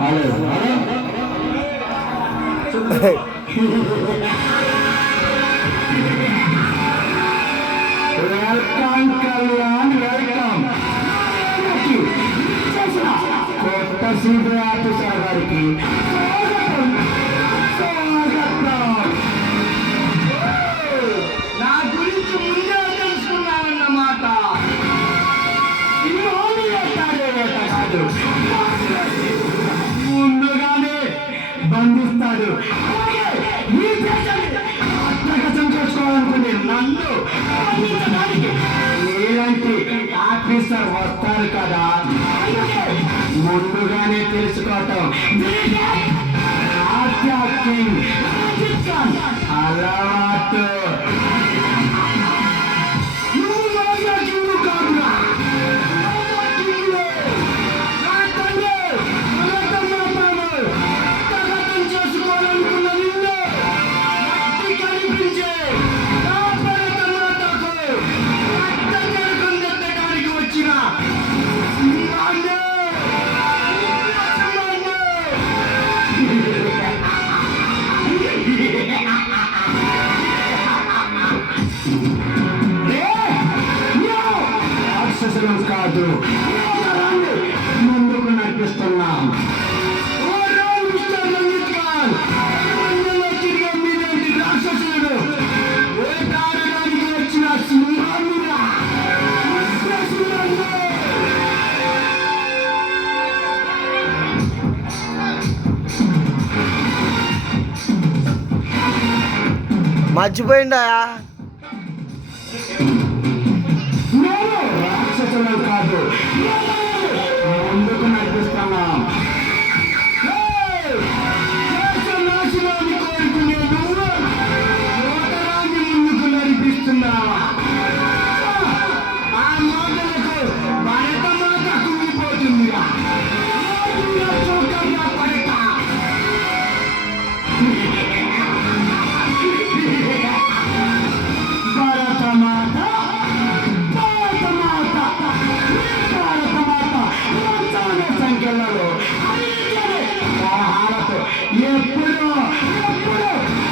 Welcome Kalyan, welcome. కొత్త CBI officer గారికి నా గురించి ముందే తెలుసుకున్నావన్నమాట. కాదు, ముందుగానే బంధిస్తాడు. హస్తగతం చేసుకోవాలనుకునే నన్ను ఏలాంటి ఆఫీసర్ వస్తారు కదా, ముందుగానే తెలుసుకోవటం అలవాటు. కాదు, ముందుకు నడిపిస్తున్నాం. మీరేంటి రాక్షసులు? వేటాడడానికి వచ్చిన సింహాలురా. మర్చిపోయిందా? రాక్షసులు కాదు, ముందుకు నడిపిస్తున్నాం. నాశనాన్ని కోరుకునే నువ్వు యువతరాన్ని ముందుకు నడిపిస్తున్నా. ఆ మాటలకు భరత మాత కుంగిపోతుందిరా. పడక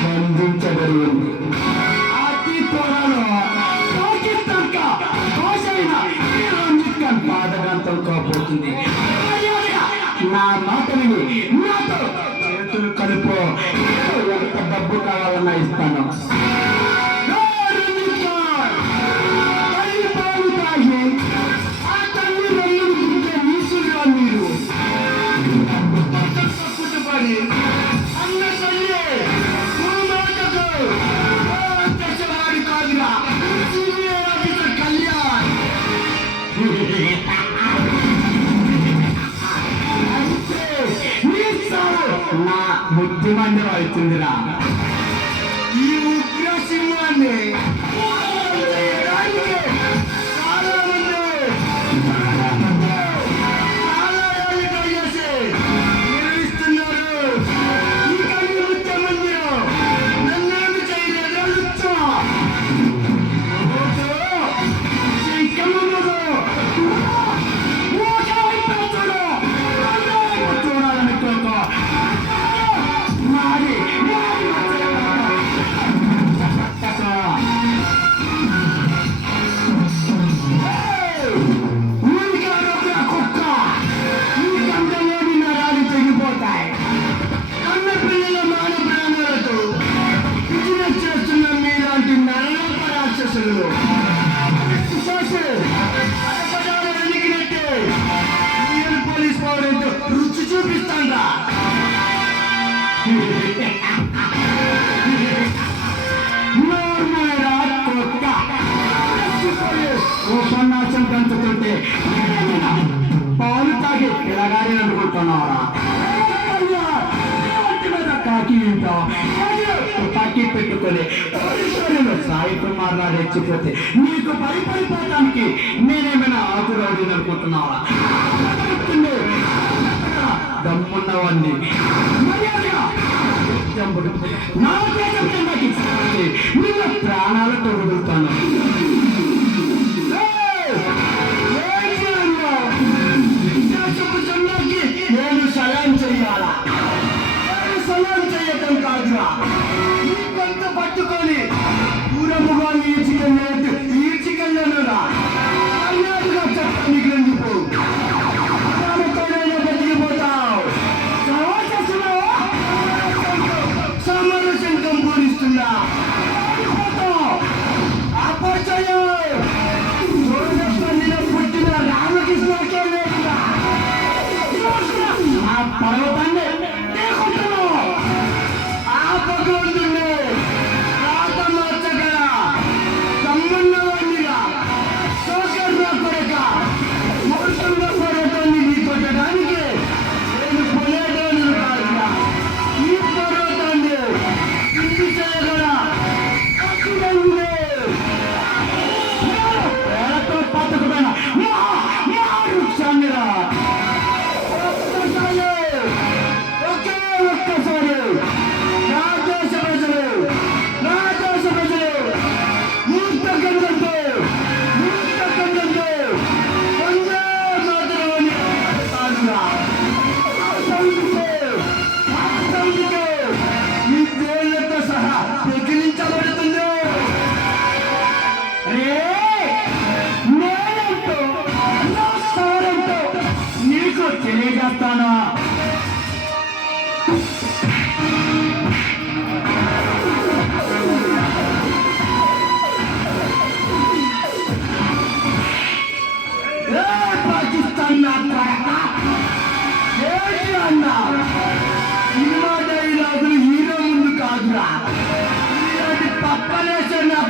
బంధించబడింది. అతి త్వరలో పాదగంతం కాబోతుంది. నా మాట విని నాతో చేతులు కలుపు. ఎంత డబ్బు కావాలన్నా ఇస్తాను. నా బుద్ధిమందరం అవుతుందిరా. ఈ ఉగ్ర సింహాన్ని పోలీస్ పవర్ ఏంటో రుచి చూపిస్తాందా. ఉపన్యాసం పెంచుతుంటే పాలు తాగి పిల్లగారి అనుకుంటున్నారా? తాకి పెట్టుకొని సాయి కుమార్ లా రెచ్చిపోతే నీకు పరిపాలిపోవడానికి నేనేమైనా ఆకురౌడీని అనుకుంటున్నావా? దమ్మున్నవాడిని నిన్న ప్రాణాలతో వదులుతాను. నేను సహాయం చెయ్యాలి. పట్టుకొని దూరముగా ఈడ్చికెళ్ళనురా. కర్ణాటక చట్టానికి రంగిపో. బతికిపోతావు. సమరశంకం పూరిస్తుందా? పుట్టిన రామకృష్ణకే లేదురా. ఆ పర్వతాన్ని ఆ భగవంతుడిని రాత మార్చగల దమ్మున్నవాడిగా సోకర్ణ కొరక మోసంగ పర్వతాన్ని నీ కొట్టడానికి నేను కొనేదాను కాదురా. ఈ పర్వతాన్ని ఇంటి చేయగల కట్టుదండి వేలతో పట్టుకుపోయిన వృక్షాన్నిరా. ఒక్కసారి నా దేశ ప్రజలు మూర్త గంధంతో వందే మాతరం అని కాదురా. ఆ సంధికే ఈ దేవుళ్ళతో సహా పెకిలించబడుతుంది. నేనంటూ నా సారంటూ నీకు తెలియజేస్తాను. పాకిస్తాన్ నా కొరక ఏంటి అన్నా? సినిమా డైలాగులు హీరో ముందు కాదురా. ఇలాంటి పక్కనేసే నా